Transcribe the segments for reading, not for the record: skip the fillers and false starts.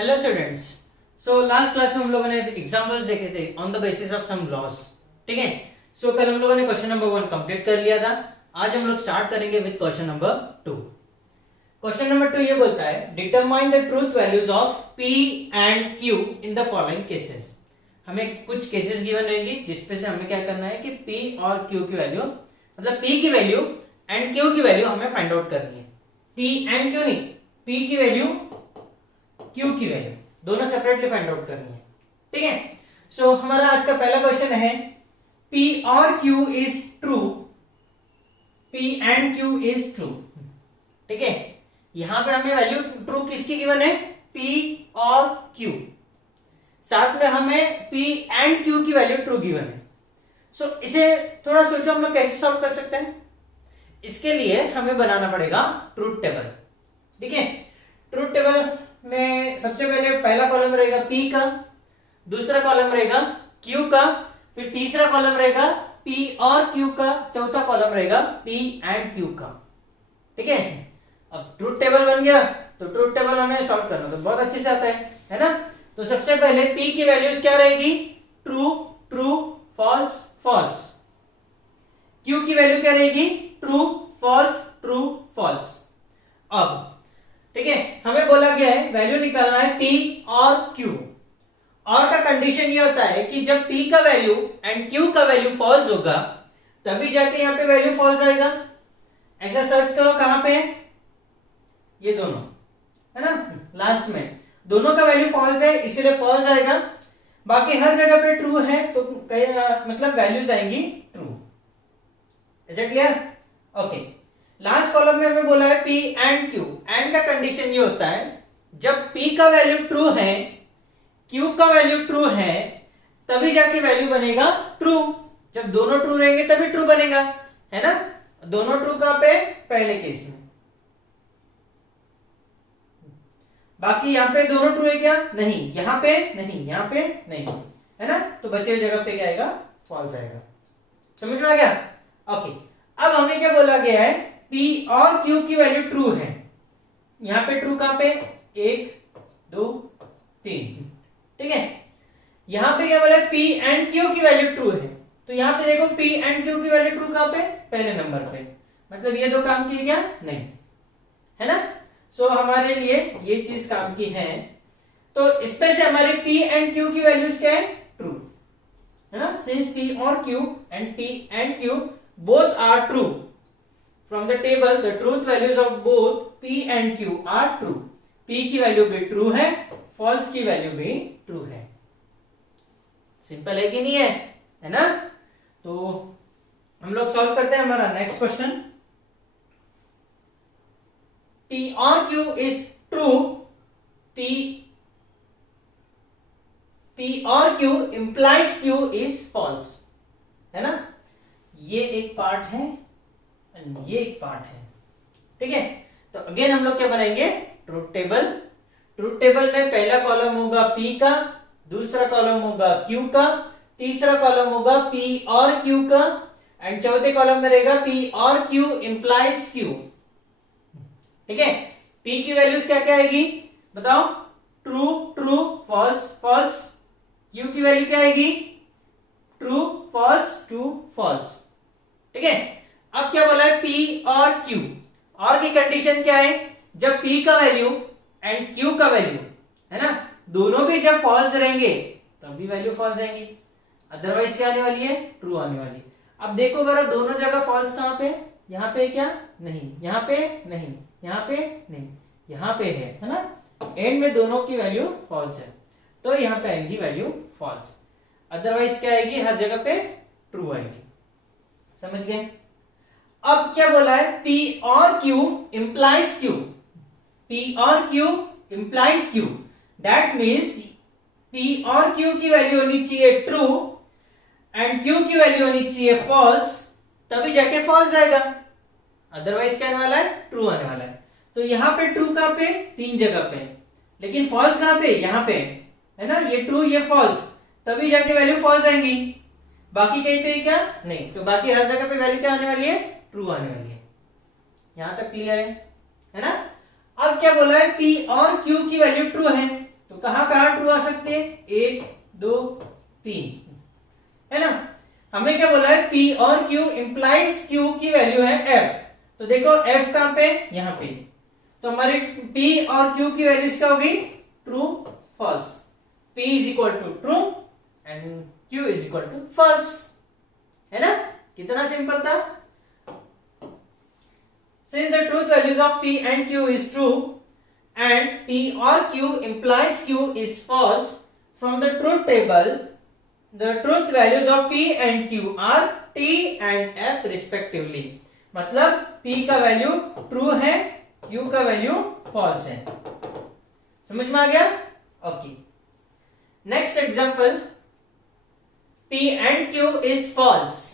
Hello students. So last class में हम लोगों ने एग्जांपल्स देखे थे on the basis of some laws. ठीक है। सो कल हम लोगों ने क्वेश्चन नंबर 1 कंप्लीट कर लिया था। आज हम लोग स्टार्ट करेंगे with question number 2। Question number 2 ये बोलता है determine the truth values of P and Q in the following cases. हमें कुछ केसेस गिवन रहेंगी जिसपे से हमें क्या करना है कि P और Q की वैल्यू, मतलब P की वैल्यू एंड Q की वैल्यू हमें फाइंड आउट करनी है। P एंड Q नहीं, P की वैल्यू Q की वैल्यू दोनों सेपरेटली फाइंड आउट करनी है। ठीक है। सो हमारा आज का पहला क्वेश्चन है P और Q is true, P and Q is true. ठीक है। यहां पे हमें वैल्यू ट्रू किसकी गिवन है? P और Q। साथ में हमें P एंड Q की वैल्यू ट्रू गिवन है। सो इसे थोड़ा सोचो हम लोग कैसे सॉल्व कर सकते हैं। इसके लिए हमें बनाना पड़ेगा ट्रूथ टेबल। ठीक है। ट्रूथ टेबल में सबसे पहले पहला कॉलम रहेगा P का, दूसरा कॉलम रहेगा Q का, फिर तीसरा कॉलम रहेगा P और Q का, चौथा कॉलम रहेगा P एंड Q का। ठीक है। अब ट्रूथ टेबल बन गया तो ट्रूथ टेबल हमें सॉल्व करना तो बहुत अच्छे से आता है ना। तो सबसे पहले P की वैल्यूज क्या रहेगी? True, true, false, false. Q की वैल्यू क्या रहेगी? True, false, true, false. अब ठीक है, हमें बोला गया है वैल्यू निकालना है P और Q। और का कंडीशन ये होता है कि जब P का वैल्यू एंड Q का वैल्यू फॉल्स होगा तभी जाके यहाँ पे वैल्यू फॉल्स आएगा। ऐसा सर्च करो कहां पे है, ये दोनों है ना, लास्ट में दोनों का वैल्यू फॉल्स है इसलिए फॉल्स आएगा। बाकी हर जगह पे ट्रू है तो मतलब वैल्यूज आएंगी true. Is it clear? Okay. Last column में हमें बोला है P एंड Q। एंड का कंडीशन ये होता है जब P का वैल्यू ट्रू है, Q का वैल्यू ट्रू है, तभी जाके वैल्यू बनेगा ट्रू। जब दोनों ट्रू रहेंगे तभी ट्रू बनेगा, है ना। दोनों ट्रू कहां पे? पहले केस में। बाकी यहाँ पे दोनों ट्रू है क्या? नहीं। यहाँ पे नहीं, यहाँ पे नहीं, है ना। तो बचे हुई जगह पे क्या आएगा? फॉल्स आएगा। समझ में आ गया? ओके। अब हमें क्या बोला गया है? P और Q की वैल्यू ट्रू है। यहां पे ट्रू कहां पे? 1 2 3। ठीक है। यहां पे क्या बोला है? P एंड Q की वैल्यू ट्रू है। तो यहां पे देखो P एंड Q की वैल्यू ट्रू कहां पे? पहले नंबर पे। मतलब ये दो काम की क्या? नहीं, है ना। सो हमारे लिए ये चीज काम की है। तो इसमें से हमारे P एंड Q की वैल्यूज क्या है? ट्रू, है ना। सिंस P और Q and P and Q both are true, from the table the truth values of both P and Q are true. P की वैल्यू भी ट्रू है, false की वैल्यू भी ट्रू है। सिंपल है कि नहीं है ना। तो हम लोग सॉल्व करते हैं हमारा नेक्स्ट क्वेश्चन। P और Q is true, P और Q implies Q is false, है ना। ये एक पार्ट है और ये एक पार्ट है। ठीक है। तो अगेन हम लोग क्या बनाएंगे? Truth table. ट्रूथ टेबल में पहला कॉलम होगा P का, दूसरा कॉलम होगा Q का, तीसरा कॉलम होगा P और Q का, एंड चौथे कॉलम में रहेगा P और Q इंप्लाइज Q। ठीक है। P की वैल्यूज क्या क्या आएगी बताओ? True, true, false, false. Q की वैल्यू क्या आएगी? True, false, true, false. ठीक है। अब क्या बोला है? P और Q। और की कंडीशन क्या है? जब P का वैल्यू एंड Q का वैल्यू, है ना, दोनों भी जब फॉल्स रहेंगे तभी वैल्यू फॉल्स आएंगी। अदरवाइज क्या आने वाली है? ट्रू आने वाली। अब देखो जरा दोनों जगह फॉल्स कहां पे? यहां पे क्या? नहीं, यहां पे नहीं, यहां पे नहीं, यहां पे है ना। एंड में दोनों की वैल्यू फॉल्स है तो यहां पे आएगी वैल्यू फॉल्स। अदरवाइज क्या आएगी? हर जगह पे ट्रू आएगी। समझ गए? अब क्या बोला है? P और Q implies Q। P और Q implies Q। That means P और Q की वैल्यू होनी चाहिए ट्रू एंड Q की वैल्यू होनी चाहिए फॉल्स, तभी जाके फॉल्स आएगा। अदरवाइज क्या आने वाला है? ट्रू आने वाला है। तो यहां पे ट्रू कहां पे? 3 जगह पे। लेकिन फॉल्स कहां पे? यहां पे, है ना। ये ट्रू ये फॉल्स, तभी जाके वैल्यू फॉल्स आएंगी। बाकी कहीं पे क्या? नहीं। तो बाकी हर जगह पे वैल्यू क्या आने वाली है? ट्रू आने वाली है। यहां तक क्लियर है ना। अब क्या बोला है? P और Q की वैल्यू ट्रू है तो कहां कहां ट्रू आ सकती है, 1 2 3, है ना। हमें क्या बोला है, P और Q इंप्लाइज Q की वैल्यू है F। तो देखो F कहां पे, यहां पे, तो हमारी P और Q की वैल्यूज क्या होगी, true false. P is equal to true and Q is equal to false, है ना। कितना सिंपल था। Since the truth values of P and Q is true and P or Q implies Q is false, from the truth table the truth values of P and Q are T and F respectively। मतलब P का value true है, Q का value false है। समझ में आ गया। Okay, next example, P and Q is false,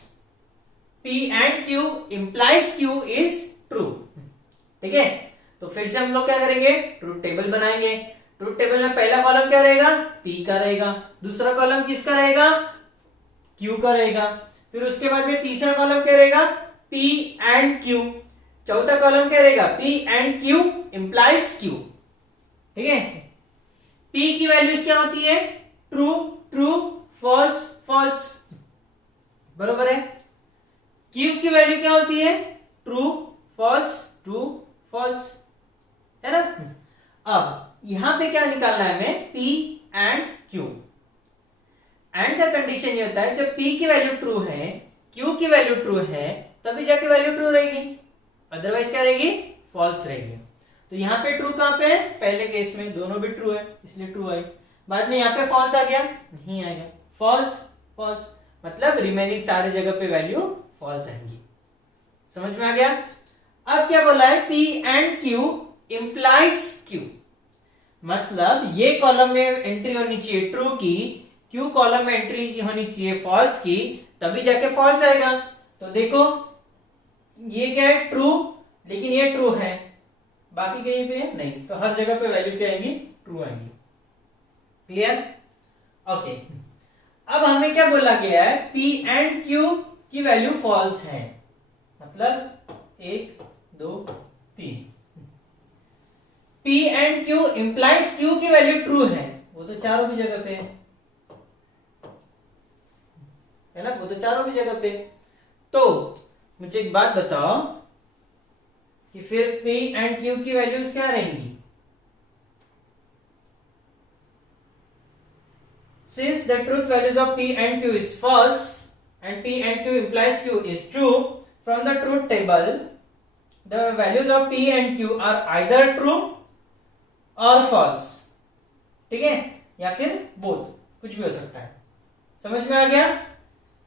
P and Q implies Q is true. ठीक है, तो फिर से हम लोग क्या करेंगे, ट्रूथ टेबल बनाएंगे। ट्रूथ टेबल में पहला कॉलम क्या रहेगा, P का रहेगा, दूसरा कॉलम किसका रहेगा, Q का रहेगा, फिर उसके बाद में तीसरा कॉलम क्या रहेगा, P एंड Q, चौथा कॉलम क्या रहेगा, P and Q implies Q। ठीक है, P की वैल्यूज क्या होती है, ट्रू ट्रू फॉल्स फॉल्स, बरोबर है। Q की वैल्यू क्या होती है, ट्रू फॉल्स ट्रू फॉल्स, है ना। अब यहां पे क्या निकालना है हमें, P एंड Q। एंड का कंडीशन ये होता है जब P की वैल्यू ट्रू है, Q की वैल्यू ट्रू है, तभी जाके वैल्यू ट्रू रहेगी, अदरवाइज क्या रहेगी, फॉल्स रहेगी। तो यहाँ पे ट्रू कहां पे है, पहले केस में दोनों भी ट्रू है इसलिए ट्रू आई, बाद में यहाँ पे फॉल्स आ गया, नहीं आएगा, फॉल्स फॉल्स, मतलब रिमेनिंग सारे जगह पे वैल्यू फॉल्स आएंगी। समझ में आ गया। अब क्या बोला है, P and Q implies Q, मतलब ये कॉलम में एंट्री होनी चाहिए ट्रू की, Q कॉलम में एंट्री होनी चाहिए फॉल्स की, तभी जाके फॉल्स आएगा। तो देखो ये क्या है, ट्रू, लेकिन ये ट्रू है, बाकी कहीं पे नहीं, तो हर जगह पे वैल्यू क्या आएंगी, ट्रू आएंगी। क्लियर। ओके, अब हमें क्या बोला गया है, P एंड Q की वैल्यू फॉल्स है, मतलब 1 2 3, P and Q implies Q की वैल्यू ट्रू है, वो तो चारों भी जगह पे है ना, वो तो चारों भी जगह पे। तो मुझे एक बात बताओ कि फिर P एंड Q की वैल्यूज क्या रहेंगी। Since the truth values of P and Q is false and P and Q implies Q is true, from the truth table the values of P and Q are either true or false। ठीक है, या फिर both, कुछ भी हो सकता है। समझ में आ गया,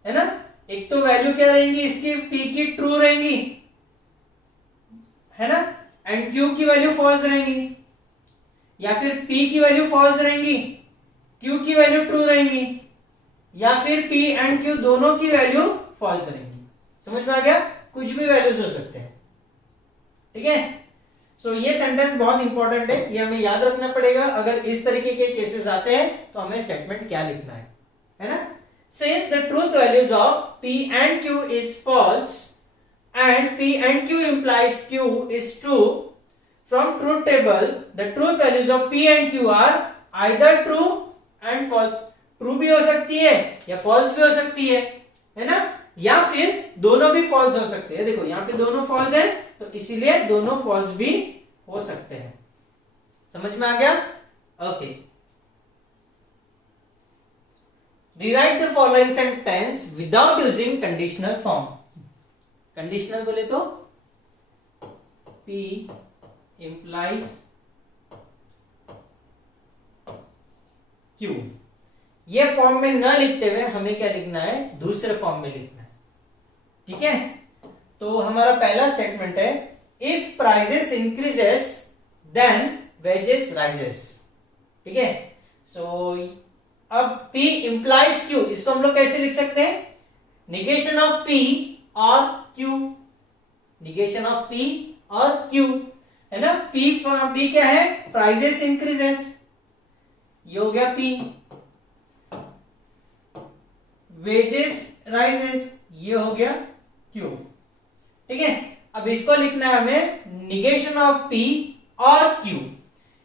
है ना। एक तो वैल्यू क्या रहेंगी इसकी, P की ट्रू रहेंगी, है ना, एंड Q की वैल्यू फॉल्स रहेंगी, या फिर P की वैल्यू फॉल्स रहेंगी, Q की वैल्यू ट्रू रहेंगी, या फिर P एंड Q दोनों की वैल्यू फॉल्स रहेंगी। समझ में आ गया, कुछ भी वैल्यूज हो सकते हैं। ठीक है, सो ये सेंटेंस बहुत इंपॉर्टेंट है, ये हमें याद रखना पड़ेगा। अगर इस तरीके के केसेस आते हैं तो हमें स्टेटमेंट क्या लिखना है ना। Since the truth values of P and Q is false and P and Q implies Q is true, from truth table the truth values of P and Q are either true and false। True भी हो सकती है या false भी हो सकती है ना, या फिर दोनों भी फॉल्स हो सकते हैं। देखो यहाँ पे दोनों फॉल्स है, तो इसीलिए दोनों फॉल्स भी हो सकते हैं। समझ में आ गया। Okay, rewrite the following sentence without using conditional form। Conditional बोले तो P implies Q, ये फॉर्म में न लिखते हुए हमें क्या लिखना है, दूसरे फॉर्म में लिखना है। ठीक है, तो हमारा पहला स्टेटमेंट है, if prices increases then wages raises. ठीक है, सो अब P इंप्लाइज Q, इसको हम लोग कैसे लिख सकते हैं, निगेशन ऑफ P और Q, निगेशन ऑफ P और Q, है ना। P क्या है, प्राइजेस इंक्रीजेस, ये हो गया P, वेजेस राइजेस, ये हो गया Q। ठीक है, अब इसको लिखना है हमें निगेशन ऑफ P और Q।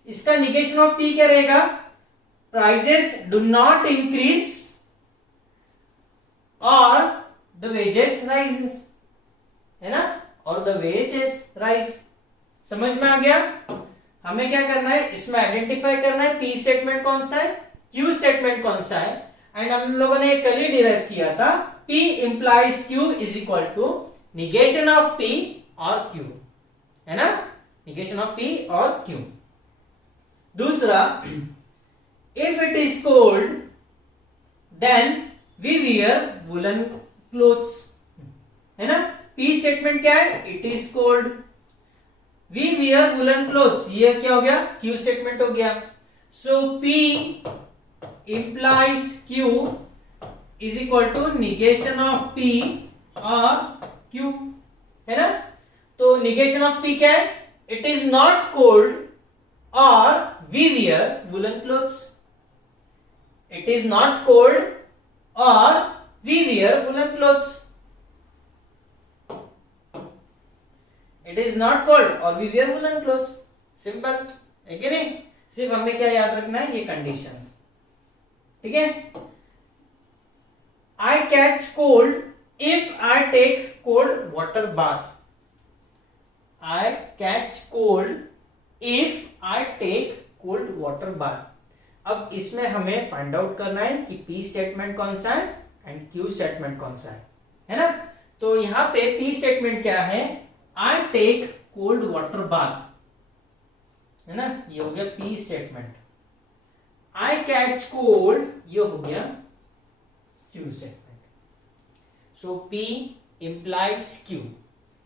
इसका निगेशन ऑफ P क्या रहेगा, prices do not increase or the wages rises, है ना, और the wages rise। समझ में आ गया? हमें क्या करना है, इसमें आइडेंटिफाई करना है P स्टेटमेंट कौन सा है, Q स्टेटमेंट कौन सा है। एंड हम लोगों ने कल ही डिराइव किया था P implies Q is equal to negation of P और Q, है ना, negation of P और Q। दूसरा, if it is cold then we wear woolen clothes, है ना। P स्टेटमेंट क्या है, it is cold, we wear woolen clothes, ये क्या हो गया, Q स्टेटमेंट हो गया। So P implies Q is equal to negation of P और Q, है ना। तो negation of P क्या है, it is not cold or we wear woolen clothes, it is not cold or we wear woolen clothes, it is not cold or we wear woolen clothes। Simple है कि नहीं? सिर्फ हमें क्या याद रखना है, ये कंडीशन, ठीक है। I catch cold if I take cold water bath, I catch cold if I take cold water bath। अब इसमें हमें फाइंड आउट करना है कि P स्टेटमेंट कौन सा है एंड Q स्टेटमेंट कौन सा है ना। तो यहां पे P स्टेटमेंट क्या है, I take cold water bath, है ना, ये हो गया P statement. I catch cold, ये हो गया Q स्टेटमेंट। सो P implies Q,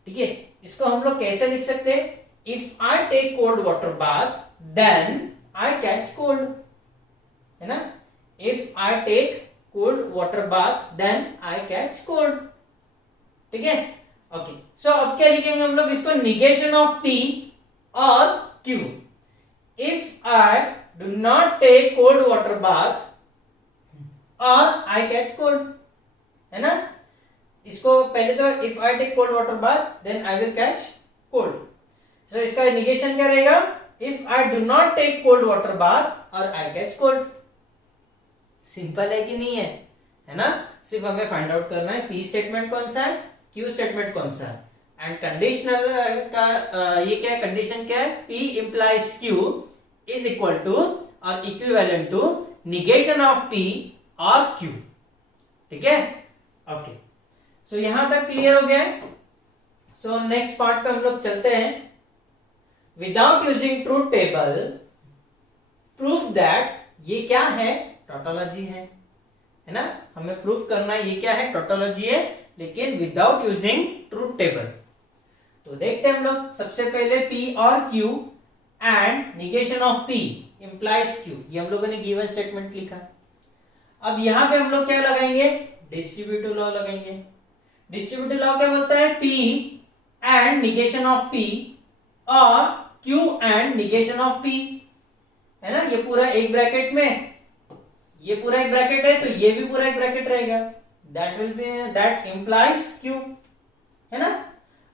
ठीक है। इसको हम लोग कैसे लिख सकते हैं, if I take cold water bath then I catch cold, है ना। if I take cold water bath then I catch cold, ठीक है। ओके, सो अब क्या लिखेंगे हम लोग इसको, negation of P और Q। if I do not take cold water bath or I catch cold, है ना। इसको पहले तो if I take cold water bath then I will catch cold, so इसका negation क्या रहेगा, if I do not take cold water bath or I catch cold। Simple है कि नहीं है ना। सिर्फ हमें फाइंड आउट करना है P स्टेटमेंट कौन सा है, Q स्टेटमेंट कौन सा है। एंड कंडीशनल का ये क्या है, कंडीशन क्या है, P implies Q is equal to और equivalent to negation of P और Q, ठीक है। ओके, सो यहां तक क्लियर हो गया है। सो नेक्स्ट पार्ट पे हम लोग चलते हैं। Without using truth table proof that, ये क्या है, टोटोलॉजी है ना। हमें प्रूफ करना है ये क्या है, टोटोलॉजी है, लेकिन विदाउट यूजिंग ट्रूथ टेबल। तो देखते हैं हम लोग, सबसे पहले P और Q and negation of P implies Q, ये हम लोगों ने गिवन स्टेटमेंट लिखा। अब यहां पे हम लोग क्या लगाएंगे, डिस्ट्रीब्यूटिव लॉ लगाएंगे। डिस्ट्रीब्यूटिव लॉ क्या बोलता है, P and negation of P और Q and negation of P, है ना। ये पूरा एक ब्रैकेट में, ये पूरा एक ब्रैकेट है तो ये भी पूरा एक ब्रैकेट रहेगा, that will be that implies Q, है ना।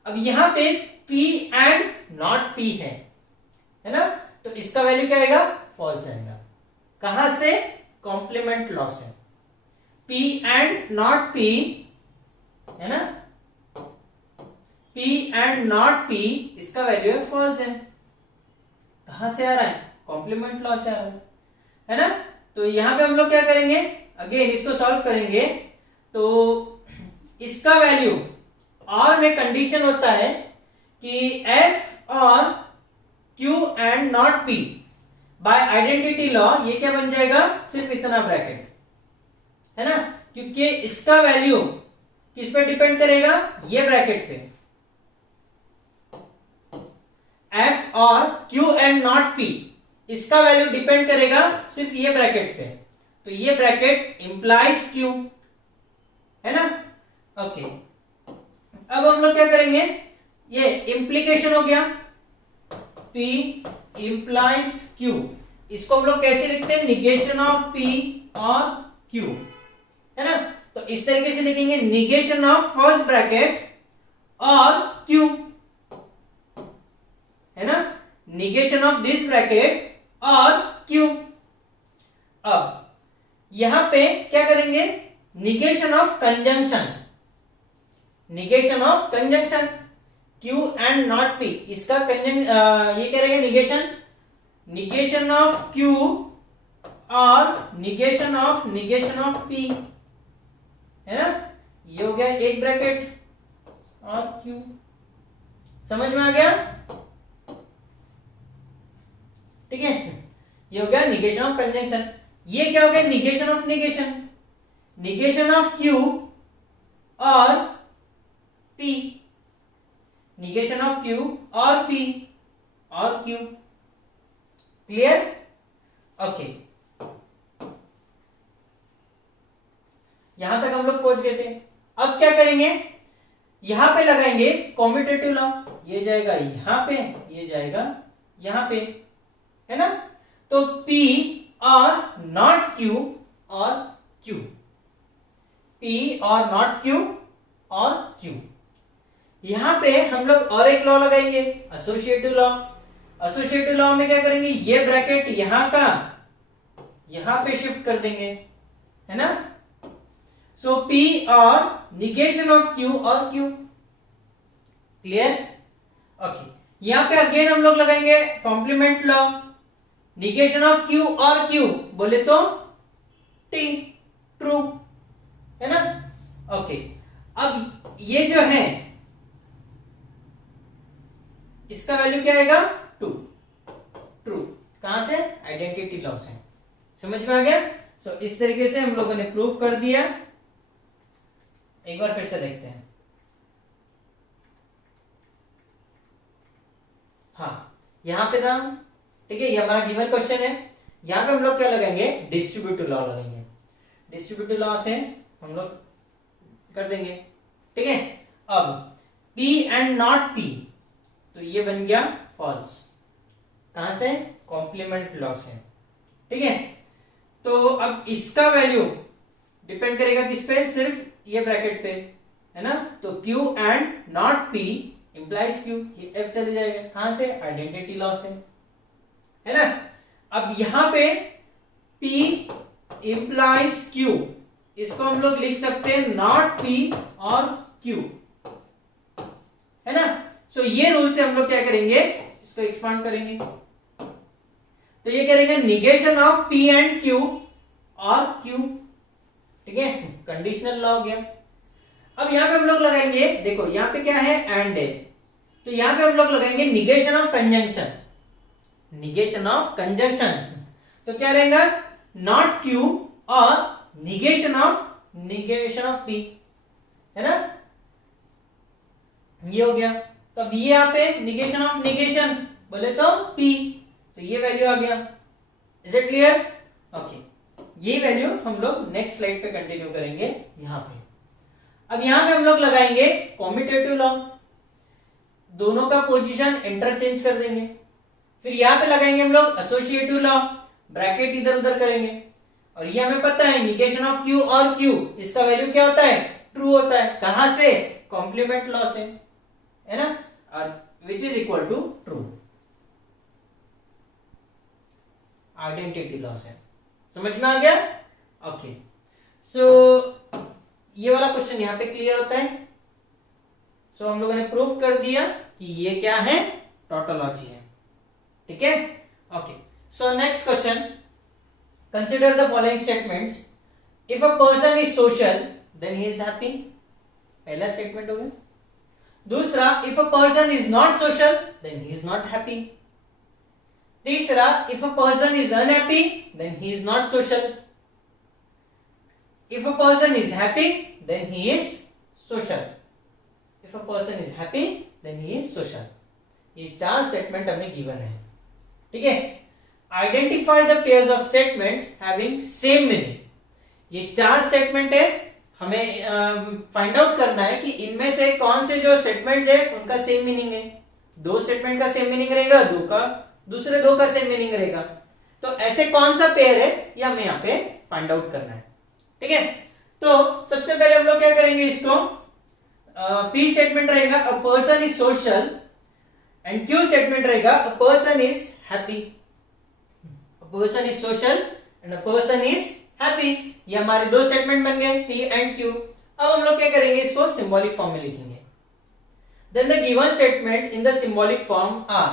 अब यहां पे P एंड नॉट P है ना, तो इसका वैल्यू क्या आएगा, फॉल्स आएगा। कहां से, कॉम्प्लीमेंट लॉ से। P एंड नॉट P, है ना, P एंड नॉट P, इसका वैल्यू है फॉल्स है। कहां से आ रहा है, कॉम्प्लीमेंट लॉ से आ रहा है ना। तो यहां पे हम लोग क्या करेंगे, अगेन इसको सॉल्व करेंगे। तो इसका वैल्यू, और में कंडीशन होता है कि F और Q and not P by identity law, ये क्या बन जाएगा, सिर्फ इतना ब्रैकेट, है ना, क्योंकि इसका वैल्यू किस पे डिपेंड करेगा, ये ब्रैकेट पे। F और Q एंड नॉट P, इसका वैल्यू डिपेंड करेगा सिर्फ ये ब्रैकेट पे, तो ये ब्रैकेट इंप्लाइज Q, है ना। ओके, अब हम लोग क्या करेंगे, ये इंप्लीकेशन हो गया, P इंप्लाइज Q, इसको हम लोग कैसे लिखते हैं, निगेशन ऑफ P और Q, है ना। तो इस तरीके से लिखेंगे, निगेशन ऑफ फर्स्ट ब्रैकेट और Q, है ना, निगेशन ऑफ दिस ब्रैकेट और Q। अब यहां पे क्या करेंगे, negation of conjunction, negation of conjunction Q and not P, इसका ये क्या रहेगा, निगेशन, निगेशन ऑफ Q और निगेशन ऑफ P, है ना, ये हो गया एक ब्रैकेट और Q, समझ में आ गया, ठीक है, ये हो गया निगेशन ऑफ कंजंक्शन। ये क्या हो गया, negation of negation, negation of Q और P, निगेशन ऑफ Q और P और Q, क्लियर, ओके, यहां तक हम लोग पहुंच गए थे। अब क्या करेंगे, यहां पे लगाएंगे कॉम्यूटेटिव लॉ, ये जाएगा यहां पे, ये जाएगा यहां पे, है ना, तो P और नॉट Q और Q, P और नॉट Q और Q, यहां पे हम लोग और एक लॉ लगाएंगे, एसोसिएटिव लॉ। एसोसिएटिव लॉ में क्या करेंगे, ये ब्रैकेट यहां का यहां पे शिफ्ट कर देंगे, है ना, सो P और निगेशन ऑफ Q और Q, क्लियर, ओके, यहां पे अगेन हम लोग लगाएंगे complement law, negation of Q और Q बोले तो T, ट्रू, है ना, ओके, अब ये जो है इसका वैल्यू क्या आएगा, टू, ट्रू, कहां से, आइडेंटिटी लॉ से, समझ में आ गया। सो इस तरीके से हम लोगों ने प्रूव कर दिया, एक बार फिर से देखते हैं, हाँ यहां पे था, ठीक है, ये हमारा गिवन क्वेश्चन है, यहां पे हम लोग क्या लगाएंगे, डिस्ट्रीब्यूटिव लॉ लगाएंगे, डिस्ट्रीब्यूटिव लॉ से हम लोग कर देंगे, ठीक है। अब P एंड नॉट P, तो ये बन गया फॉल्स, कहां से, कॉम्प्लीमेंट लॉ से, ठीक है। तो अब इसका वैल्यू डिपेंड करेगा किस पे, सिर्फ ये ब्रैकेट पे, है ना, तो Q and not P implies Q, ये F चले जाएगा, कहां से, आइडेंटिटी लॉ से, है ना। अब यहां पे P इंप्लाइज Q, इसको हम लोग लिख सकते हैं नॉट P और Q, है ना, सो ये रूल से हम लोग क्या करेंगे, इसको एक्सपांड करेंगे, तो ये करेंगे negation of P and Q और Q, ठीक है, कंडीशनल लॉ हो गया। अब यहां पे हम लोग लगाएंगे, देखो यहां पे क्या है, एंड है, तो यहां पे हम लोग लगाएंगे negation of conjunction, negation of conjunction, तो क्या रहेगा, नॉट Q और निगेशन ऑफ P, है ना, ये हो गया। तो अब ये यहां पे निगेशन ऑफ निगेशन बोले तो P, तो ये वैल्यू आ गया, इज इट क्लियर, ओके, ये वैल्यू हम लोग नेक्स्ट स्लाइड पे कंटिन्यू करेंगे यहां पे। अब यहां पे हम लोग लगाएंगे कॉम्यूटेटिव लॉ, दोनों का पोजीशन इंटरचेंज कर देंगे, फिर यहां पे लगाएंगे हम लोग एसोसिएटिव लॉ, ब्रैकेट इधर उधर करेंगे, और ये हमें पता है निगेशन ऑफ Q और Q, इसका वैल्यू क्या होता है, ट्रू होता है, कहां से, कॉम्प्लीमेंट लॉ से, है ना, which is equal to true, identity law से, समझ में आ गया, ओके। सो ये वाला क्वेश्चन यहां पे क्लियर होता है। सो हम लोगों ने प्रूफ कर दिया कि ये क्या है, टोटोलॉजी है, ठीक है, okay. So next question, consider the following statements, if a person is social then he is happy, पहला स्टेटमेंट हो गया। दूसरा, if a person is not social then he is not happy. तीसरा, if a person is unhappy then he is not social. If a person is happy then he is social. If a person is happy then he is social. ये चार statement हमें given है, ठीक है। Identify the pairs of statement having same meaning. ये चार statement है, हमें फाइंड आउट करना है कि इनमें से कौन से जो स्टेटमेंट्स है उनका सेम मीनिंग है। दो स्टेटमेंट का सेम मीनिंग रहेगा, दूसरे दो का सेम मीनिंग रहेगा, तो ऐसे कौन सा पेयर है ये हमें यहाँ पे फाइंड आउट करना है, ठीक है। तो सबसे पहले हम लोग क्या करेंगे, इसको P स्टेटमेंट रहेगा a person is social, and Q statement रहेगा a person is happy. A person is social and a person is happy. ये हमारे दो स्टेटमेंट बन गए P एंड Q। अब हम लोग क्या करेंगे, इसको सिंबॉलिक फॉर्म में लिखेंगे। Then the given statement in the symbolic form are,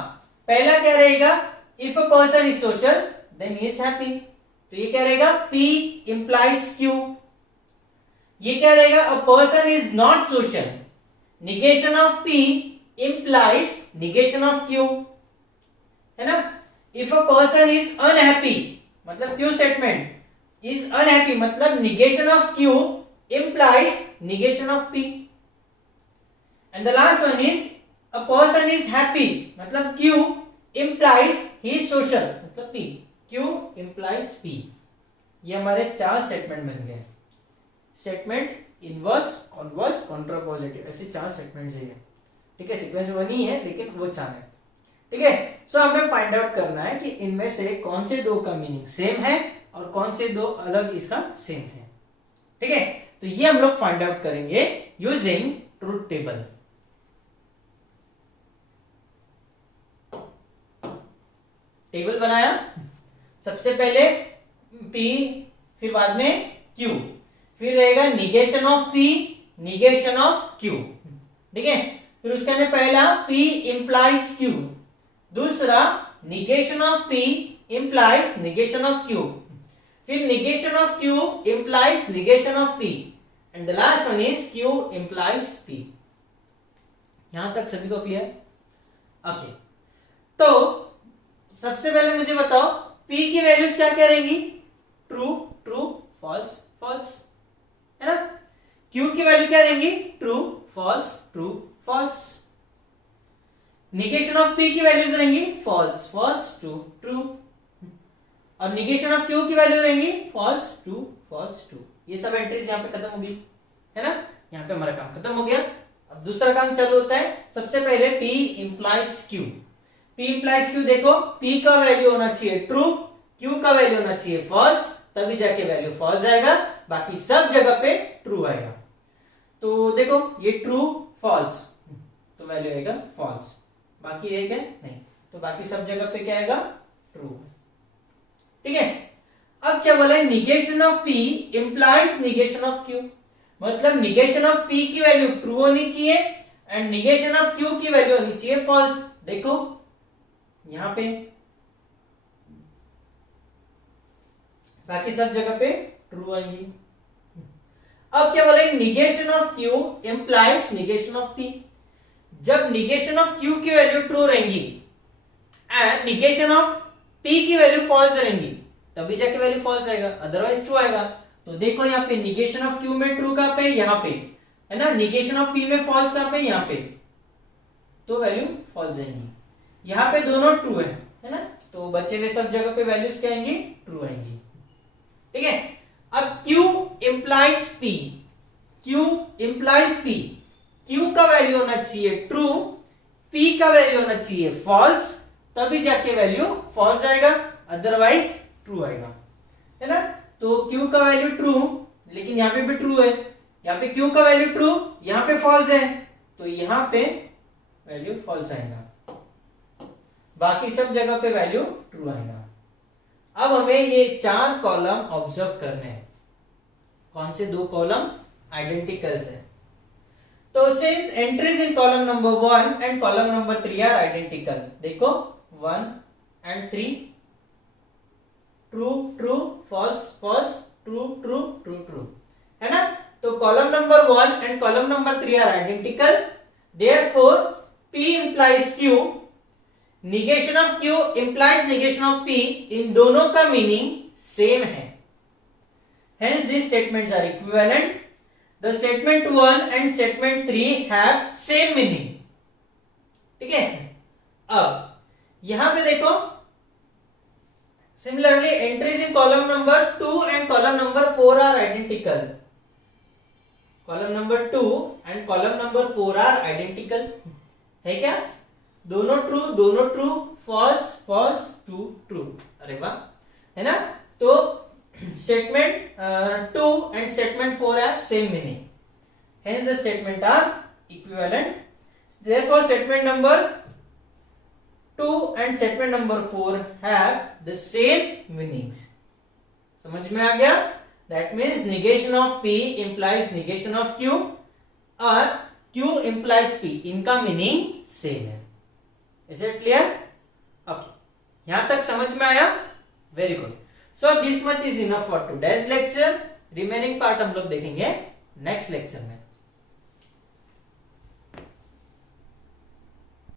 पहला क्या रहेगा, if a person is social then he is happy. तो ये क्या रहेगा, P implies Q। ये क्या रहेगा, a person is not social, negation of P implies negation of Q, है ना। If a person is unhappy, मतलब Q स्टेटमेंट इज अनहैप्पी, मतलब negation of Q implies negation of P। and the last one is a person is happy, मतलब Q implies he is social, मतलब P, Q implies P। ये हमारे चार statement बन गए। Statement inverse, converse, contrapositive, ऐसे चार स्टेटमेंट्स है। ठीक है, सीक्वेंस वन ही है लेकिन वो चार है। ठीक है, सो हमें फाइंड आउट करना है कि इनमें से कौन से दो का मीनिंग सेम है और कौन से दो अलग इसका सेम है। ठीक है, तो ये हम लोग फाइंड आउट करेंगे यूजिंग ट्रूथ टेबल। टेबल बनाया, सबसे पहले P, फिर बाद में Q, फिर रहेगा negation of P, negation of Q। ठीक है, फिर उसके अंदर पहला P implies Q, दूसरा negation of P implies negation of Q, फिर negation of Q implies negation of P, and the last one is Q implies P। यहां तक सभी को क्लियर? ओके, तो सबसे पहले मुझे बताओ P की वैल्यूज क्या क्या रहेंगी, ट्रू ट्रू फॉल्स फॉल्स, है ना। Q की वैल्यू क्या रहेंगी, true false true false. Negation of P की वैल्यूज रहेंगी फॉल्स फॉल्स ट्रू ट्रू, और निगेशन ऑफ Q की वैल्यू रहेंगी फॉल्स ट्रू फॉल्स ट्रू। ये सब एंट्रीज यहाँ पे खत्म होगी, है ना। यहाँ पे हमारा काम खत्म हो गया। अब दूसरा काम चालू होता है। सबसे पहले P implies Q, P implies Q, देखो P का वैल्यू होना चाहिए ट्रू, Q का वैल्यू होना चाहिए फॉल्स, तभी जाके वैल्यू फॉल्स आएगा, बाकी सब जगह पे ट्रू आएगा। तो देखो ये ट्रू फॉल्स, तो वैल्यू आएगा फॉल्स, बाकी एक है नहीं, तो बाकी सब जगह पे क्या आएगा, ट्रू। ठीक है, अब क्या बोला है, negation of P implies negation of Q, मतलब निगेशन ऑफ P की वैल्यू ट्रू होनी चाहिए एंड निगेशन ऑफ Q की वैल्यू होनी चाहिए फॉल्स। देखो यहां पे बाकी सब जगह पे ट्रू आएंगी। अब क्या बोला है, negation of Q implies negation of P, जब निगेशन ऑफ Q की वैल्यू ट्रू रहेंगी एंड निगेशन ऑफ P की वैल्यू फॉल्स रहेंगी, तभी जाके वैल्यू फॉल्स आएगा, अदरवाइज ट्रू आएगा। तो देखो यहाँ पे निगेशन ऑफ Q में ट्रू कहां पे, यहाँ पे, है ना। निगेशन ऑफ P में फॉल्स कहां पे, यहाँ पे, तो वैल्यू फॉल्स आएंगी। यहाँ पे दोनों ट्रू है ना, तो बचे हुए सब जगह पे वैल्यूज क्या आएंगी, ट्रू आएंगी। ठीक है, अब Q implies P, Q implies P, Q का वैल्यू होना चाहिए ट्रू, P का वैल्यू होना चाहिए फॉल्स, तभी जाके वैल्यू फॉल्स आएगा, अदरवाइज ट्रू आएगा, है ना। तो Q का वैल्यू ट्रू, लेकिन यहाँ पे भी ट्रू है, यहाँ पे Q का वैल्यू ट्रू, यहाँ पे फॉल्स है, तो यहाँ पे वैल्यू फॉल्स आएगा, बाकी सब जगह पे वैल्यू ट्रू आएगा। अब हमें ये चार कॉलम ऑब्जर्व करने हैं। कौन से दो कॉलम, आइडेंटिकल्स है। तो since entries in column number 1 and column number 3 are identical, देखो 1 and 3 true true false false true true true true, है ना। तो column number 1 and column number 3 are identical, therefore P implies Q, negation of Q implies negation of P, इन दोनों का meaning same है, hence these statements are equivalent। The statement 1 and statement 3 have same meaning। ठीक है, अब यहां पे देखो similarly entries in column number 2 and column number 4 are identical, column number 2 and column number 4 are identical, है क्या, दोनों true false false true true, अरे वाह, है ना। तो statement 2 and statement 4 have same meaning, hence the statement are equivalent, therefore statement number 2 and statement number 4 have the same meanings। समझ में आ गया? That means negation of P implies negation of Q और Q implies P, इनका meaning same है। Is it clear? Okay, यहां तक समझ में आया? Very good. So this much is enough for today's lecture. Remaining part हम लोग देखेंगे नेक्स्ट लेक्चर में।